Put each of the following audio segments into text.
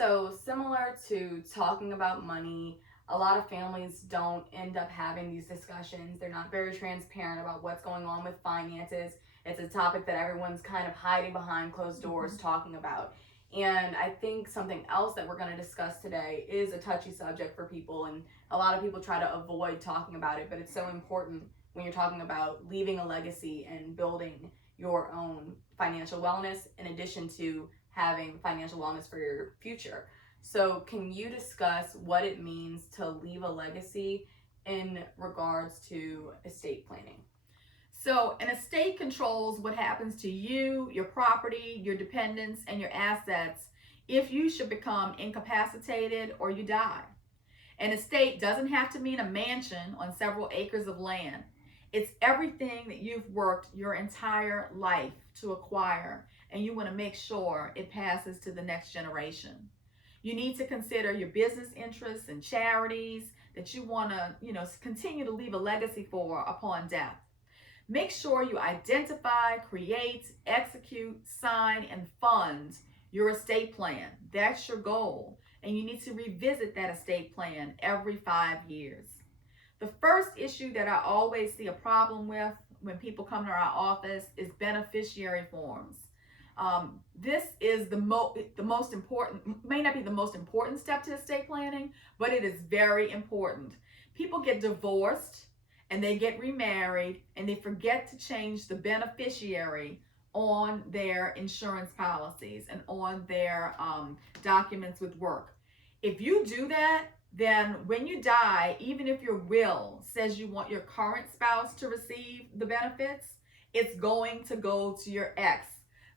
So, similar to talking about money, a lot of families don't end up having these discussions. They're not very transparent about what's going on with finances. It's a topic that everyone's kind of hiding behind closed doors Mhm. talking about. And I think something else that we're going to discuss today is a touchy subject for people, and a lot of people try to avoid talking about it, but it's so important when you're talking about leaving a legacy and building your own financial wellness in addition to having financial wellness for your future. So, can you discuss what it means to leave a legacy in regards to estate planning? So, an estate controls what happens to you, your property, your dependents, and your assets if you should become incapacitated or you die. An estate doesn't have to mean a mansion on several acres of land. It's everything that you've worked your entire life to acquire, and you want to make sure it passes to the next generation. You need to consider your business interests and charities that you want to, continue to leave a legacy for upon death. Make sure you identify, create, execute, sign, and fund your estate plan. That's your goal. And you need to revisit that estate plan every 5 years. The first issue that I always see a problem with when people come to our office is beneficiary forms. This is the most important, may not be the most important step to estate planning, but it is very important. People get divorced and they get remarried and they forget to change the beneficiary on their insurance policies and on their documents with work. If you do that, then when you die, even if your will says you want your current spouse to receive the benefits, it's going to go to your ex.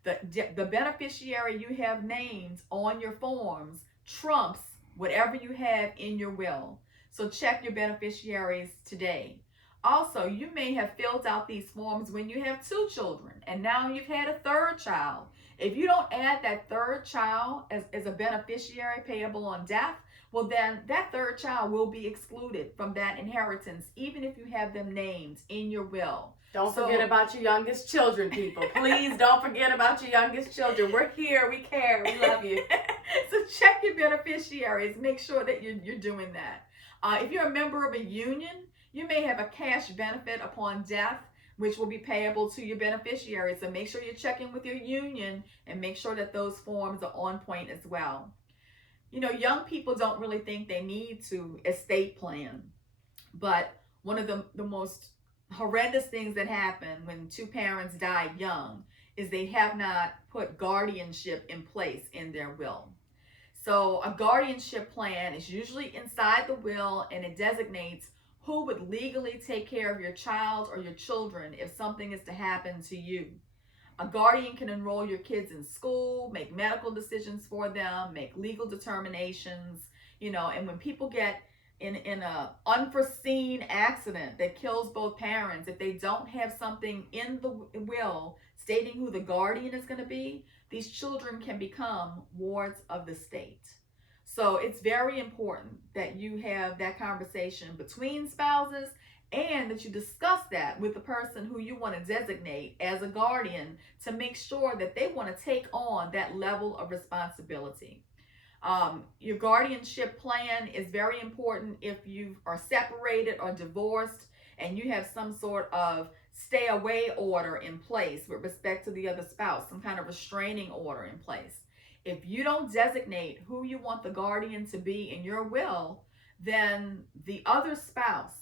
The beneficiary you have named on your forms trumps whatever you have in your will. So check your beneficiaries today. Also, you may have filled out these forms when you have two children and now you've had a third child. If you don't add that third child as a beneficiary payable on death, well, then that third child will be excluded from that inheritance, even if you have them named in your will. Don't So, forget about your youngest children, people. Please don't forget about your youngest children. We're here. We care. We love you. so check your beneficiaries. Make sure that you're doing that. If you're a member of a union, you may have a cash benefit upon death, which will be payable to your beneficiaries. So make sure you're checking with your union and make sure that those forms are on point as well. Young people don't really think they need to estate plan, but one of the most horrendous things that happen when two parents die young is they have not put guardianship in place in their will. So a guardianship plan is usually inside the will and it designates who would legally take care of your child or your children if something is to happen to you. A guardian can enroll your kids in school, make medical decisions for them, make legal determinations, and when people get in a unforeseen accident that kills both parents, if they don't have something in the will stating who the guardian is going to be, these children can become wards of the state. So it's very important that you have that conversation between spouses and that you discuss that with the person who you want to designate as a guardian to make sure that they want to take on that level of responsibility. Your guardianship plan is very important if you are separated or divorced and you have some sort of stay away order in place with respect to the other spouse, some kind of restraining order in place. If you don't designate who you want the guardian to be in your will, then the other spouse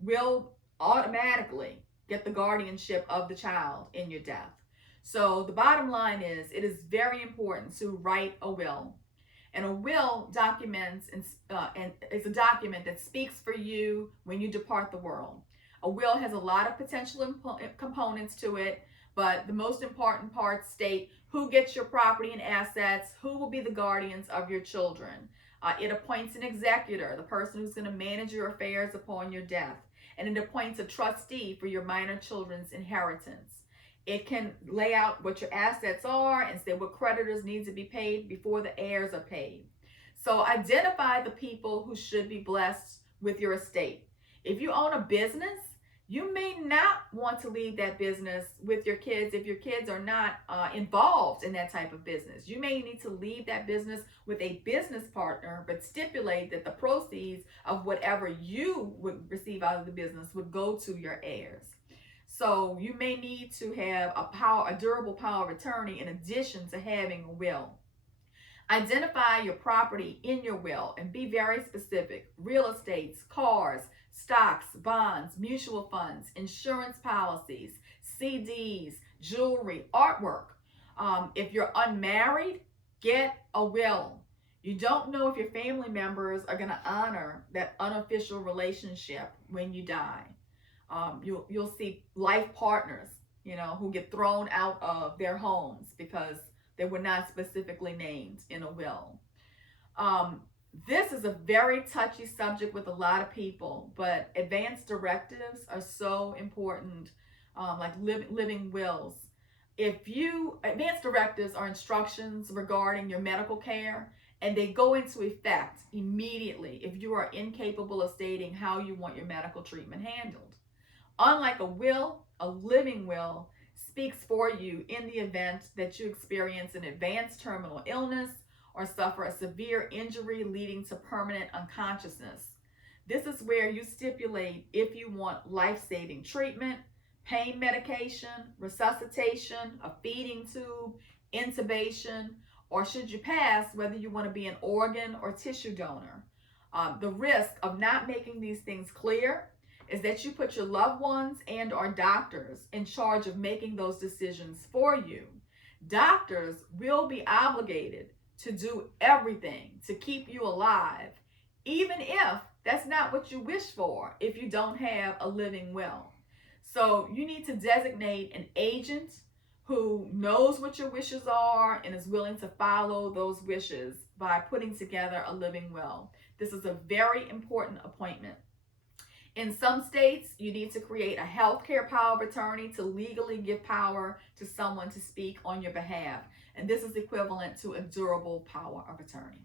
will automatically get the guardianship of the child in your death. So the bottom line is it is very important to write a will. And a will documents and is a document that speaks for you when you depart the world. A will has a lot of potential components to it, but the most important parts state who gets your property and assets, who will be the guardians of your children. It appoints an executor, the person who's going to manage your affairs upon your death, and it appoints a trustee for your minor children's inheritance. It can lay out what your assets are and say what creditors need to be paid before the heirs are paid. So identify the people who should be blessed with your estate. If you own a business, You may not want to leave that business with your kids if your kids are not involved in that type of business. You may need to leave that business with a business partner, but stipulate that the proceeds of whatever you would receive out of the business would go to your heirs. So you may need to have a durable power of attorney in addition to having a will. Identify your property in your will and be very specific. Real estates, cars, stocks, bonds, mutual funds, insurance policies, CDs, jewelry, artwork. If you're unmarried, get a will. You don't know if your family members are going to honor that unofficial relationship when you die. You'll see life partners, who get thrown out of their homes because they were not specifically named in a will. This is a very touchy subject with a lot of people, but advanced directives are so important, like living wills. Advanced directives are instructions regarding your medical care, and they go into effect immediately if you are incapable of stating how you want your medical treatment handled. Unlike a will, a living will speaks for you in the event that you experience an advanced terminal illness or suffer a severe injury leading to permanent unconsciousness. This is where you stipulate if you want life-saving treatment, pain medication, resuscitation, a feeding tube, intubation, or should you pass, whether you want to be an organ or tissue donor. The risk of not making these things clear is that you put your loved ones and or doctors in charge of making those decisions for you. Doctors will be obligated to do everything to keep you alive, even if that's not what you wish for if you don't have a living will. So you need to designate an agent who knows what your wishes are and is willing to follow those wishes by putting together a living will. This is a very important appointment. In some states, you need to create a healthcare power of attorney to legally give power to someone to speak on your behalf. And this is equivalent to a durable power of attorney.